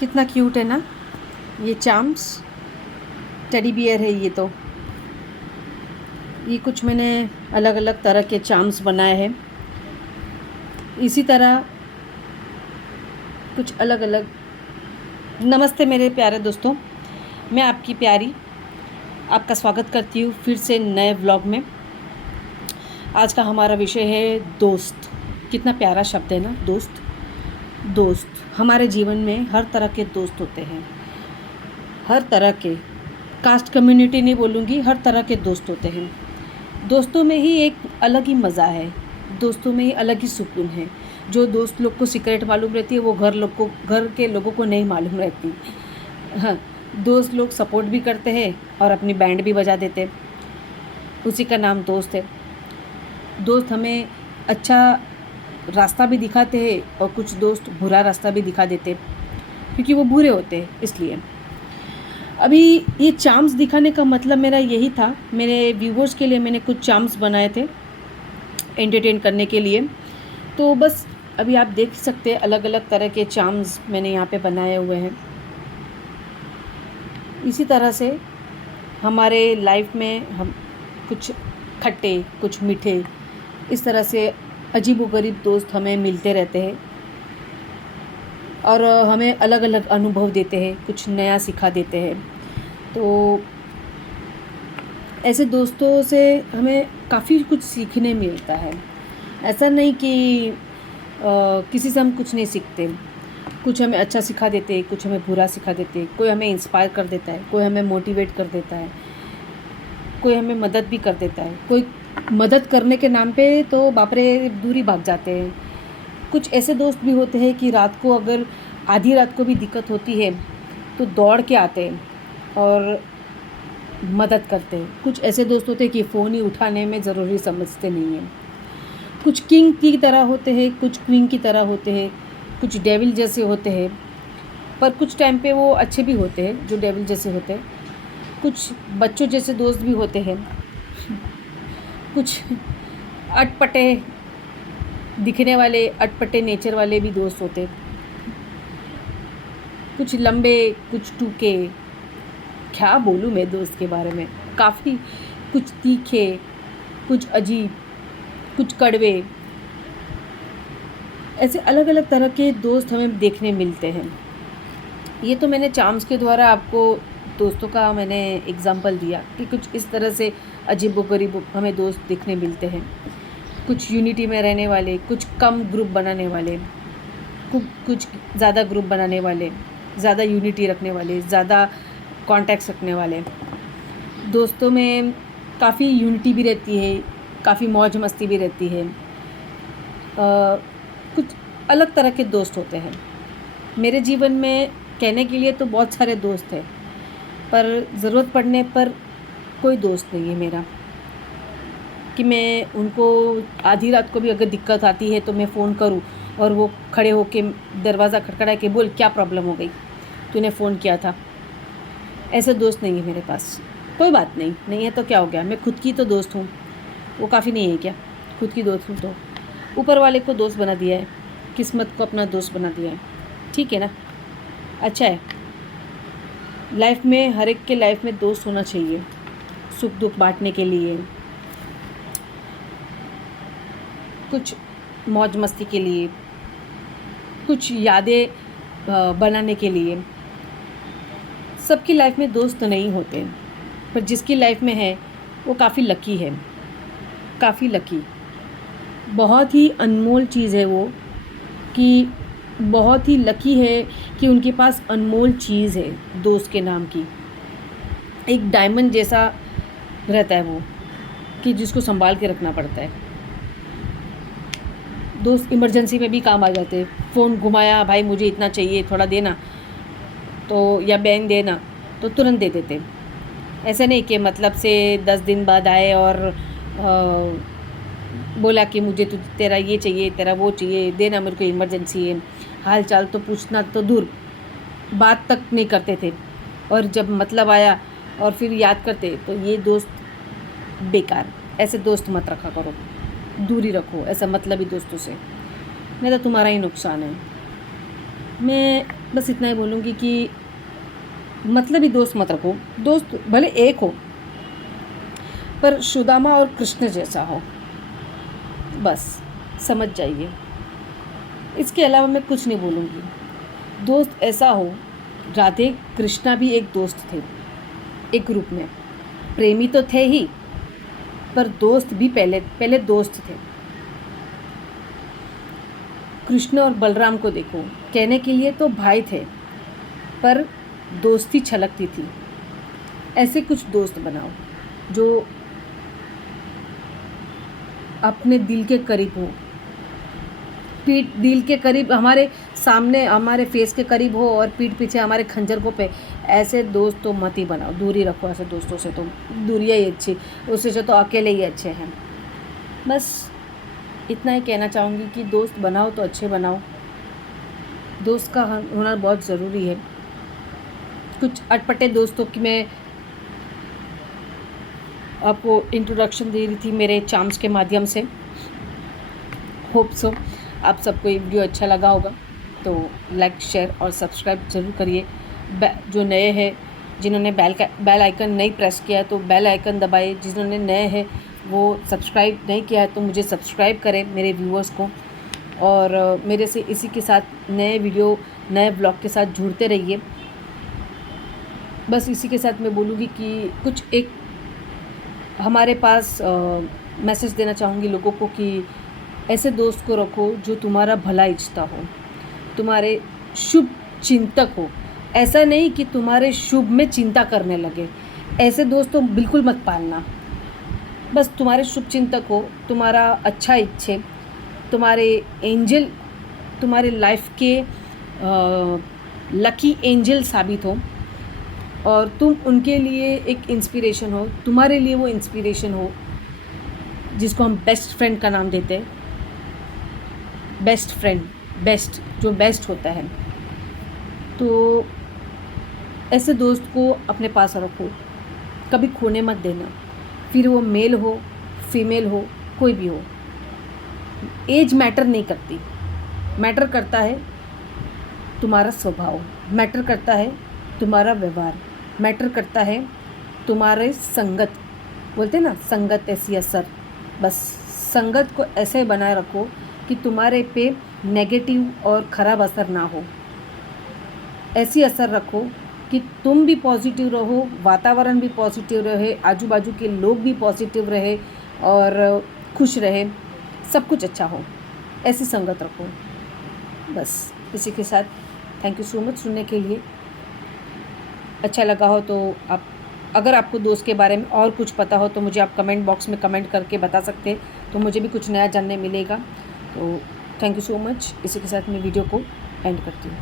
कितना क्यूट है ना ये चाम्स। टेडी बियर है ये कुछ मैंने अलग अलग तरह के चाम्स बनाए हैं। इसी तरह कुछ अलग अलग। नमस्ते मेरे प्यारे दोस्तों, मैं आपकी प्यारी आपका स्वागत करती हूँ फिर से नए व्लॉग में। आज का हमारा विषय है दोस्त। कितना प्यारा शब्द है ना दोस्त। दोस्त हमारे जीवन में हर तरह के दोस्त होते हैं, हर तरह के। कास्ट कम्युनिटी नहीं बोलूँगी, हर तरह के दोस्त होते हैं। दोस्तों में ही एक अलग ही मज़ा है, दोस्तों में ही अलग ही सुकून है। जो दोस्त लोग को सीक्रेट मालूम रहती है वो घर के लोगों को नहीं मालूम रहती। हाँ, दोस्त लोग सपोर्ट भी करते हैं और अपनी बैंड भी बजा देते हैं, उसी का नाम दोस्त है। दोस्त हमें अच्छा रास्ता भी दिखाते हैं और कुछ दोस्त बुरा रास्ता भी दिखा देते हैं, क्योंकि वो बुरे होते हैं। इसलिए अभी ये चार्म्स दिखाने का मतलब मेरा यही था। मेरे व्यूवर्स के लिए मैंने कुछ चार्म्स बनाए थे एंटरटेन करने के लिए। तो बस अभी आप देख सकते हैं अलग अलग तरह के चार्म्स मैंने यहाँ पे बनाए हुए हैं। इसी तरह से हमारे लाइफ में हम कुछ खट्टे कुछ मीठे, इस तरह से अजीबोगरीब दोस्त हमें मिलते रहते हैं और हमें अलग अलग अनुभव देते हैं, कुछ नया सिखा देते हैं। तो ऐसे दोस्तों से हमें काफ़ी कुछ सीखने मिलता है। ऐसा नहीं कि किसी से हम कुछ नहीं सीखते। कुछ हमें अच्छा सिखा देते हैं, कुछ हमें बुरा सिखा देते हैं। कोई हमें इंस्पायर कर देता है, कोई हमें मोटिवेट कर देता है, कोई हमें मदद भी कर देता है। कोई मदद करने के नाम पे तो बाप रे दूरी भाग जाते हैं। कुछ ऐसे दोस्त भी होते हैं कि रात को अगर आधी रात को भी दिक्कत होती है तो दौड़ के आते हैं और मदद करते हैं। कुछ ऐसे दोस्त होते हैं कि फ़ोन ही उठाने में ज़रूरी समझते नहीं हैं। कुछ किंग की तरह होते हैं, कुछ क्वीन की तरह होते हैं, कुछ डेविल जैसे होते हैं। पर कुछ टाइम पे वो अच्छे भी होते हैं जो डेविल जैसे होते हैं। कुछ बच्चों जैसे दोस्त भी होते हैं। कुछ अटपटे दिखने वाले, अटपटे नेचर वाले भी दोस्त होते। कुछ लंबे, कुछ टूके। क्या बोलूँ मैं दोस्त के बारे में। काफ़ी कुछ तीखे, कुछ अजीब, कुछ कड़वे। ऐसे अलग अलग तरह के दोस्त हमें देखने मिलते हैं। ये तो मैंने चार्म्स के द्वारा आपको दोस्तों का मैंने एग्जाम्पल दिया कि कुछ इस तरह से अजीबोगरीब हमें दोस्त देखने मिलते हैं। कुछ यूनिटी में रहने वाले, कुछ कम ग्रुप बनाने वाले, कुछ ज़्यादा ग्रुप बनाने वाले, ज़्यादा यूनिटी रखने वाले, ज़्यादा कॉन्टैक्ट्स रखने वाले। दोस्तों में काफ़ी यूनिटी भी रहती है, काफ़ी मौज मस्ती भी रहती है। कुछ अलग तरह के दोस्त होते हैं। मेरे जीवन में कहने के लिए तो बहुत सारे दोस्त हैं, पर ज़रूरत पड़ने पर कोई दोस्त नहीं है मेरा कि मैं उनको आधी रात को भी अगर दिक्कत आती है तो मैं फ़ोन करूं और वो खड़े होके दरवाज़ा खटखटा के बोल क्या प्रॉब्लम हो गई, तूने फ़ोन किया था। ऐसे दोस्त नहीं है मेरे पास। कोई बात नहीं, नहीं है तो क्या हो गया, मैं खुद की तो दोस्त हूँ। वो काफ़ी नहीं है क्या? खुद की दोस्त हूँ तो ऊपर वाले को दोस्त बना दिया है, किस्मत को अपना दोस्त बना दिया है। ठीक है ना, अच्छा है। लाइफ में हर एक के लाइफ में दोस्त होना चाहिए, सुख दुख बांटने के लिए, कुछ मौज मस्ती के लिए, कुछ यादें बनाने के लिए। सबकी लाइफ में दोस्त नहीं होते, पर जिसकी लाइफ में है वो काफ़ी लकी है, काफ़ी लकी। बहुत ही अनमोल चीज़ है वो, कि बहुत ही लकी है कि उनके पास अनमोल चीज़ है दोस्त के नाम की। एक डायमंड जैसा रहता है वो, कि जिसको संभाल के रखना पड़ता है। दोस्त इमरजेंसी में भी काम आ जाते हैं। फ़ोन घुमाया, भाई मुझे इतना चाहिए थोड़ा देना, तो या बहन देना, तो तुरंत दे देते। ऐसा नहीं कि मतलब से 10 दिन बाद आए और बोला कि मुझे तो तेरा ये चाहिए, तेरा वो चाहिए, देना मेरे को इमरजेंसी है। हाल चाल तो पूछना तो दूर, बात तक नहीं करते थे। और जब मतलब आया और फिर याद करते, तो ये दोस्त बेकार। ऐसे दोस्त मत रखा करो, दूरी रखो ऐसा मतलबी दोस्तों से, नहीं तो तुम्हारा ही नुकसान है। मैं बस इतना ही बोलूँगी कि मतलब ही दोस्त मत रखो। दोस्त भले एक हो पर सुदामा और कृष्ण जैसा हो, बस समझ जाइए। इसके अलावा मैं कुछ नहीं बोलूँगी। दोस्त ऐसा हो, राधे कृष्णा भी एक दोस्त थे, एक ग्रुप में प्रेमी तो थे ही पर दोस्त भी पहले पहले दोस्त थे। कृष्ण और बलराम को देखो, कहने के लिए तो भाई थे पर दोस्ती छलकती थी। ऐसे कुछ दोस्त बनाओ जो अपने दिल के करीब हो, पीठ दिल के करीब, हमारे सामने हमारे फेस के करीब हो और पीठ पीछे हमारे खंजर को पे। ऐसे दोस्त तो मत ही बनाओ, दूरी रखो ऐसे दोस्तों से, तो दूरियाँ ही अच्छी, उससे जो तो अकेले ही अच्छे हैं। बस इतना ही कहना चाहूँगी कि दोस्त बनाओ तो अच्छे बनाओ। दोस्त का होना बहुत ज़रूरी है। कुछ अटपटे दोस्तों की मैं आपको इंट्रोडक्शन दे रही थी मेरे चार्म्स के माध्यम से। होप सो आप सबको ये वीडियो अच्छा लगा होगा, तो लाइक शेयर और सब्सक्राइब ज़रूर करिए। जो नए हैं, जिन्होंने बेल आइकन नहीं प्रेस किया है तो बेल आइकन दबाइए। जिन्होंने नए हैं वो सब्सक्राइब नहीं किया है तो मुझे सब्सक्राइब करें, मेरे व्यूअर्स को। और मेरे से इसी के साथ नए वीडियो नए ब्लॉग के साथ जुड़ते रहिए। बस इसी के साथ मैं बोलूँगी कि कुछ एक हमारे पास मैसेज देना चाहूँगी लोगों को कि ऐसे दोस्त को रखो जो तुम्हारा भला इच्छता हो, तुम्हारे शुभ चिंतक हो। ऐसा नहीं कि तुम्हारे शुभ में चिंता करने लगे, ऐसे दोस्त तो बिल्कुल मत पालना। बस तुम्हारे शुभ चिंतक हो, तुम्हारा अच्छा इच्छे, तुम्हारे एंजल, तुम्हारे लाइफ के लकी एंजल साबित हो और तुम उनके लिए एक इंस्पिरेशन हो, तुम्हारे लिए वो इंस्पिरेशन हो, जिसको हम बेस्ट फ्रेंड का नाम देते हैं। बेस्ट फ्रेंड, बेस्ट जो बेस्ट होता है, तो ऐसे दोस्त को अपने पास रखो, कभी खोने मत देना। फिर वो मेल हो फीमेल हो कोई भी हो, एज मैटर नहीं करती। मैटर करता है तुम्हारा स्वभाव, मैटर करता है तुम्हारा व्यवहार, मैटर करता है तुम्हारे संगत। बोलते हैं ना, संगत ऐसी असर। बस संगत को ऐसे बनाए रखो कि तुम्हारे पे नेगेटिव और ख़राब असर ना हो। ऐसी असर रखो कि तुम भी पॉजिटिव रहो, वातावरण भी पॉजिटिव रहे, आजू बाजू के लोग भी पॉजिटिव रहे और खुश रहे, सब कुछ अच्छा हो। ऐसी संगत रखो। बस इसी के साथ थैंक यू सो मच सुनने के लिए। अच्छा लगा हो तो आप, अगर आपको दोस्त के बारे में और कुछ पता हो तो मुझे आप कमेंट बॉक्स में कमेंट करके बता सकते हैं, तो मुझे भी कुछ नया जानने मिलेगा। तो थैंक यू सो मच। इसी के साथ मैं वीडियो को एंड करती हूँ।